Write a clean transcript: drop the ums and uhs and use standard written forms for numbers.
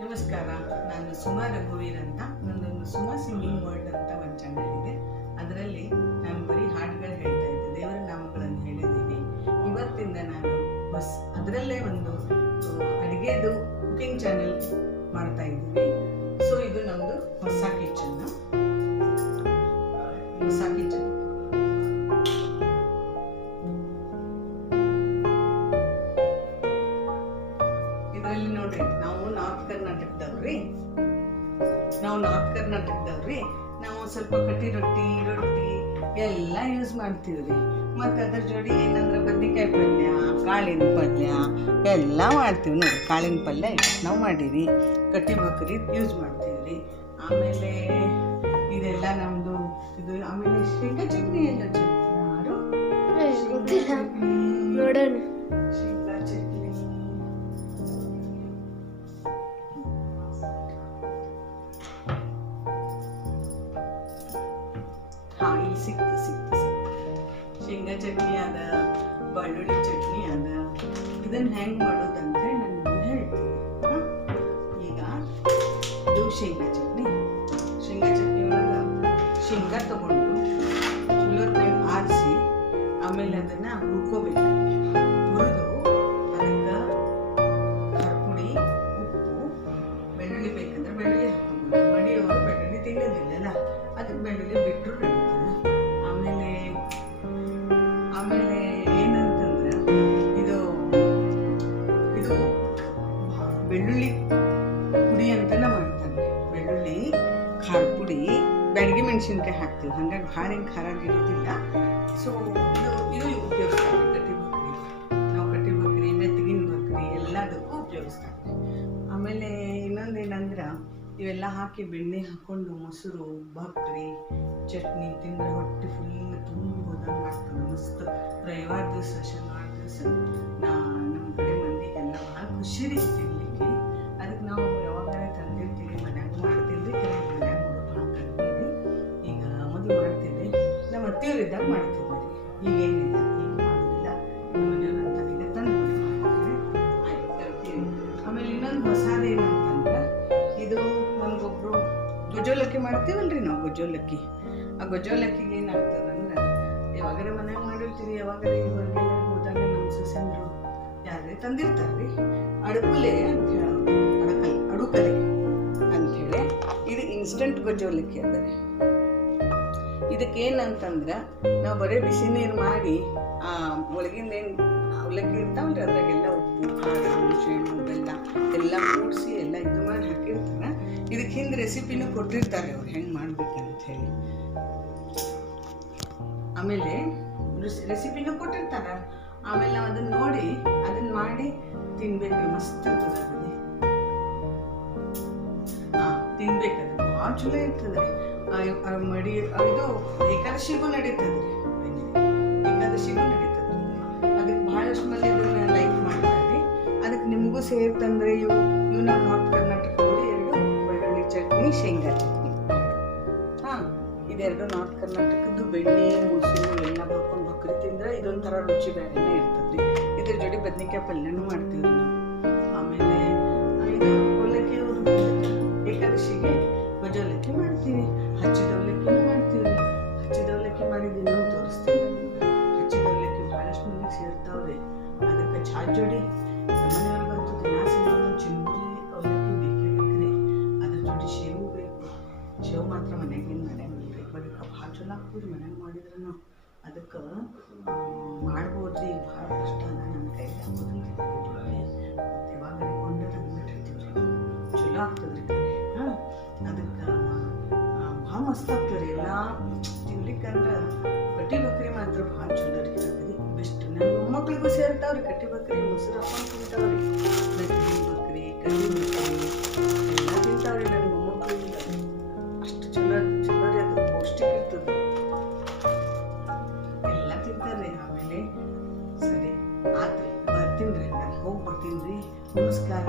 ನಮಸ್ಕಾರ, ನಾನು ಸುಮಾ ರಘುವೀರ್ ಅಂತ. ನನ್ನದೊಂದು ಸುಮಾ ಸಿಂಗಿಂಗ್ ವರ್ಲ್ಡ್ ಅಂತ ಒಂದು ಚಾನಲ್ ಇದೆ. ಅದರಲ್ಲಿ ನಾನು ಬರೀ ಹಾಡುಗಳು ಹೇಳ್ತಾ ಇದ್ದೆ, ದೇವರ ನಾಮಗಳನ್ನು ಹೇಳಿದ್ದೀನಿ. ಇವತ್ತಿಂದ ನಾನು ಅದರಲ್ಲೇ ಒಂದು ಅಡುಗೆದು ಕುಕಿಂಗ್ ಚಾನಲ್ ಮಾಡ್ತಾ ಇದ್ದೀವಿ. ಸೊ ಇದು ನಮ್ಮದು ಹೊಸ ಕಿಚನ್. ಇದರಲ್ಲಿ ನೋಡ್ರಿ, ನಾವು ನಾರ್ತ್ ಕರ್ನಾಟಕದವ್ರಿ. ನಾವು ಸ್ವಲ್ಪ ಕಟ್ಟಿ ರೊಟ್ಟಿ ಎಲ್ಲ ಯೂಸ್ ಮಾಡ್ತೀವ್ರಿ. ಮತ್ತು ಅದ್ರ ಜೋಡಿ ಏನಂದ್ರೆ ಬದ್ನಿಕಾಯಿ ಪಲ್ಯ, ಕಾಳಿನ ಪಲ್ಯ ಎಲ್ಲ ಮಾಡ್ತೀವಿ. ನೋಡಿ, ಕಾಳಿನ ಪಲ್ಯ ನಾವು ಮಾಡೀವಿ, ಕಟ್ಟಿ ಬಕ್ರಿ ಯೂಸ್ ಮಾಡ್ತೀವ್ರಿ. ಆಮೇಲೆ ಇದೆಲ್ಲ ನಮ್ಮದು ಇದು. ಆಮೇಲೆ ಶೇಂಗಾ ಚಟ್ನಿ ಎಲ್ಲ ನೋಡೋಣ. ಶೇಂಗಾ ಚಟ್ನಿ ಇಲ್ಲಿ ಸಿಕ್ತು. ಶೇಂಗಾ ಚಟ್ನಿ ಅದ, ಬೆಳ್ಳುಳ್ಳಿ ಚಟ್ನಿ ಅದ. ಇದನ್ನ ಹೆಂಗ್ ಮಾಡೋದಂತ ನಾನು ಹೇಳ್ತೀನಿ. ಈಗ ಇದು ಶೇಂಗಾ ಚಟ್ನಿ ಒಳಗೆ ಶೇಂಗಾ ತಗೊಂಡು ಚಲೋತ್ನಾಗ ಆರಿಸಿ ಆಮೇಲೆ ಅದನ್ನ ಹುರ್ಕೋಬೇಕು. ಹುರಿದು ಅದಕ್ಕೆ ಖಾರ ಪುಡಿ, ಉಪ್ಪು, ಬೆಳ್ಳುಳ್ಳಿ ಬೇಕಂದ್ರೆ ಬೆಳ್ಳುಳ್ಳಿ ಹಾಕೋದು. ಮಡಿಯವರು ಬೆಳ್ಳುಳ್ಳಿ ತಿನ್ನೋದಿಲ್ಲಲ್ಲ, ಅದಕ್ಕೆ ಬೆಳ್ಳುಳ್ಳಿ ಬಿಟ್ಟರು ನಡೀತದೆ. ಆಮೇಲೆ ಏನಂತಂದ್ರೆ ಇದು ಬೆಳ್ಳುಳ್ಳಿ ಪುಡಿ ಅಂತಲೇ ಮಾಡ್ತಾರೆ. ಬೆಳ್ಳುಳ್ಳಿ, ಖಾರ ಪುಡಿ, ಬ್ಯಾಡಗಿ ಮೆಣಸಿನ್ಕಾಯಿ ಹಾಕ್ತೀವಿ. ಹಾಗಾಗಿ ಭಾಳ ಏನು ಖಾರ ಗಿಡಿದಿಲ್ಲ. ಸೊ ಇದು ಉಪಯೋಗಿಸ್ತಾರೆ ಕಟ್ಟಿ ಬಕ್ರಿ. ನಾವು ಕಟ್ಟಿ ಬಕ್ರಿ, ಮೆತ್ತಗಿನ ಬಕ್ರಿ ಎಲ್ಲದಕ್ಕೂ ಉಪಯೋಗಿಸ್ತಾರೆ. ಆಮೇಲೆ ಇನ್ನೊಂದೇನಂದ್ರೆ ಇವೆಲ್ಲ ಹಾಕಿ ಬೆಣ್ಣೆ ಹಾಕ್ಕೊಂಡು ಮೊಸರು, ಬಕ್ರಿ, ಚಟ್ನಿ ತಿಂದರೆ ಹೊಟ್ಟೆ ಫುಲ್ ತುಂಬಿ ಹೋದಂಗೆ ಮಾಡ್ತಾರೆ. ಮಸ್ತ್. ರವಿವಾರ ದಿವಸ, ಶನಿವಾರ ದಿವಸ ನಮ್ಮ ಕಡೆ ಮಂದಿಗೆಲ್ಲ ಭಾಳ ಖುಷಿ ರೀ ತಿನ್ನಲಿಕ್ಕೆ. ಅದಕ್ಕೆ ನಾವು ಯಾವಾಗಲೇ ತಂದಿರ್ತೀವಿ. ಮನ್ಯಾಗ ಮಾಡ್ತಿದ್ವಿ, ಕೆಲವು ಮನ್ಯಾಗ ಭಾಳ ತಂದಿದ್ದೀವಿ. ಈಗ ಮದುವೆ ಮಾಡ್ತಿದ್ವಿ, ನಮ್ಮ ಅತ್ತೆಯವರಿದ್ದಾಗ ಮಾಡ್ತಿದ್ವಿ. ಈಗೇನಿಲ್ಲ, ಈಗ ಮಾಡೋದಿಲ್ಲ. ನಮ್ಮ ಮನೆಯವ್ರು ಅಂತಾರೆ, ಈಗ ತಂದು ಆಯ್ತು ತರ್ತೀವಿ. ಆಮೇಲೆ ಇನ್ನೊಂದು ಹೊಸದೇನಂತಂದ್ರೆ, ಇದು ನಮಗೊಬ್ರು ಗೊಜ್ಜೋಲಕ್ಕಿ ಮಾಡ್ತೀವಲ್ರಿ ನಾವು. ಆ ಗೊಜ್ಜೋಲಕ್ಕಿಗೆ ಏನಾಗ್ತದಂದ್ರೆ, ಯಾವಾಗಾರ ಮನ್ಯಾಗ ಮಾಡಿರ್ತೀವಿ, ಯಾವಾಗಾರ ಹೊರಗೆಲ್ಲ ಹೋದಾಗ ನಮ್ಮ ಸೊಸೆಂದ್ರು ಯಾರೇ ತಂದಿರ್ತಾರ್ರಿ. ಅಡುಕಲೆ ಅಂತ ಹೇಳೋದು, ಅಡುಕಲೆ ಅಂಥೇಳಿ. ಇದು ಇನ್ಸ್ಟಂಟ್ ಗೊಜ್ಜೋಲಕ್ಕಿ ಅದ. ಇದಕ್ಕೇನಂತಂದ್ರೆ, ನಾವು ಬರೀ ಬಿಸಿ ನೀರು ಮಾಡಿ ಆ ಒಳಗಿಂದ ಏನು ಅವಲಕ್ಕಿ ಇರ್ತಾವಲ್ರಿ, ಅದ್ರಾಗೆಲ್ಲ ಉಪ್ಪು, ಖಾರ, ಹುಣಸೆಹಣ್ಣು, ಬೆಲ್ಲ ಎಲ್ಲ ಕೂಡಿಸಿ ಎಲ್ಲ ಇದು ಮಾಡಿ ಹಾಕಿರ್ತಾರೆ. ಇದಕ್ಕೆ ಹಿಂದೆ ರೆಸಿಪಿನೂ ಕೊಟ್ಟಿರ್ತಾರೆ ಅವ್ರು ಹೆಂಗೆ ಮಾಡ್ಬೇಕಂತ ಹೇಳಿ. ಆಮೇಲೆ ರೆಸಿಪಿನೂ ಕೊಟ್ಟಿರ್ತಾರೆ. ಆಮೇಲೆ ನಾವು ಅದನ್ನ ನೋಡಿ ಅದನ್ನ ಮಾಡಿ ತಿನ್ಬೇಕ್ರಿ. ಮಸ್ತ್ ಇರ್ತದೆ. ತಿನ್ಬೇಕದು ಭಾಳ ಚಲೋ ಇರ್ತದೆ. ಮಡಿ ಇದು ಏಕಾದಶಿಗೂ ನಡೀತದೆ ರೀ. ಏಕಾದಶಿಗೂ ನಡೀತದೆ. ಅದಕ್ಕೆ ಭಾಳಷ್ಟು ಮಂದಿ ಇದನ್ನ ಲೈಕ್ ಮಾಡ್ತಾರೆ. ಅದಕ್ಕೆ ನಿಮಗೂ ಸೇರ್ತಂದ್ರೆ ಇವು ನಾವು ನಾರ್ತ್ ಕರ್ನಾಟಕದಲ್ಲಿ 2 ಬೆಳ್ಳುಳ್ಳಿ ಚಟ್ನಿ, ಶೇಂಗಾ ಚಟ್ನಿ. ಇದೆರಡು ನಾರ್ತ್ ಕರ್ನಾಟಕದ್ದು. ಬೆಣ್ಣೆ, ಮೊಸರು ಎಲ್ಲ ಹಾಕೊಂಡು ಬಕ್ರಿ ತಿಂದ್ರೆ ಇದೊಂಥರ ರುಚಿ ಬೇರೆನೇ ಇರ್ತದೆ. ಇದ್ರ ಜೋಡಿ ಬದ್ನಿಕಾಯಿ ಪಲ್ಯನೂ ಮಾಡ್ತೀವಿ ನಾವು. ಆಮೇಲೆ ಇದು ಅವಲಕ್ಕಿ ಏಕಾದಶಿಗೆ ಗೊಜ್ಜೋಲಕ್ಕಿ ಮಾಡ್ತೀವಿ. ಹಚ್ಚಿದ ಅವಲಕ್ಕಿನೂ ಮಾಡ್ತೀವಿ. ಹಚ್ಚಿದ ಅವಲಕ್ಕಿ ಮಾಡಿದ್ದು ಇನ್ನೂ ತೋರಿಸ್ತೀವಿ. ಹಚ್ಚಿದ ಅವಲಕ್ಕಿ ಭಾಳಷ್ಟು ಮಂದಿಗೆ ಸೇರ್ತಾವ್ರಿ. ಅದಕ್ಕೆ ಚಾ ಜೋಡಿ ಮನೆಯವ್ರಿಗಂತೂ ದಿನ ಚಿಂಬುರಿ ಅವಲಕ್ಕಿ ಬೇಕೇ ಬೇಕ್ರಿ. ಅದ್ರ ಜೋಡಿ ಶೇವು ಬೇಕು. ಶೇವು ಮಾತ್ರ ಮನೆಯಾಗೇನು ಮಾಡ್ಯಾಗಿಲ್ರಿ. ಅದಕ್ಕೆ ಭಾಳ ಚಲೋ ಆಗ್ತದೆ ಮನ್ಯಾಗ ಮಾಡಿದ್ರೆ. ನಾವು ಅದಕ್ಕೆ ಮಾಡ್ಬೋದ್ರಿ. ಭಾಳ ಕಷ್ಟ ನನ್ನ ಕೈಗೆ ಆಗೋದಿಲ್ಲ. ಮತ್ತು ಇವಾಗ ಕೊಂಡ್ರೆ ತಂದ್ಬಿಟ್ಟಿರ್ತೀವಿ ರೀ. ಚಲೋ ಆಗ್ತದ್ರಿ. ಅದಕ್ಕೆ ಭಾಳ ಮಸ್ತ್ ಆಗ್ತದೆ ಎಲ್ಲ ತಿನ್ಲಿಕ್ಕಂದ್ರೆ. ಕಟ್ಟಿ ಬಕ್ರಿ ಮಾತ್ರ ಭಾಳ ಚಲೋ ಇರ್ತದೆ. ಬೆಸ್ಟ್. ನನ್ನ ಮೊಮ್ಮಕ್ಳಿಗೂ ಸೇರ್ತಾವ್ರಿ ಕಟ್ಟಿ ಬಕ್ರಿ. ಮೊಸರು ಹಾಕೊಂಡು ತಿಂತಾವ್ರಿ. ಮೆತ್ತಗಿನ ಬಕ್ರಿ, ಕಟ್ಟಿ ಬಕ್ರಿ ಎಲ್ಲ ತಿಂತಾವ್ರಿ ನನ್ನ ಮೊಮ್ಮಕ್ಳಿಗೆ. ಅಷ್ಟು ಚಲೋ ರೀ. ಅದು ಪೌಷ್ಟಿಕ ಇರ್ತದೆ. ಎಲ್ಲ ತಿಂತಾರೆ. ಆಮೇಲೆ ಸರಿ ಆತ್ರಿ, ಬರ್ತೀನಿ ರೀ. ನಾನು ಹೋಗಿ ಬರ್ತೀನಿ ರೀ. ನಮಸ್ಕಾರ.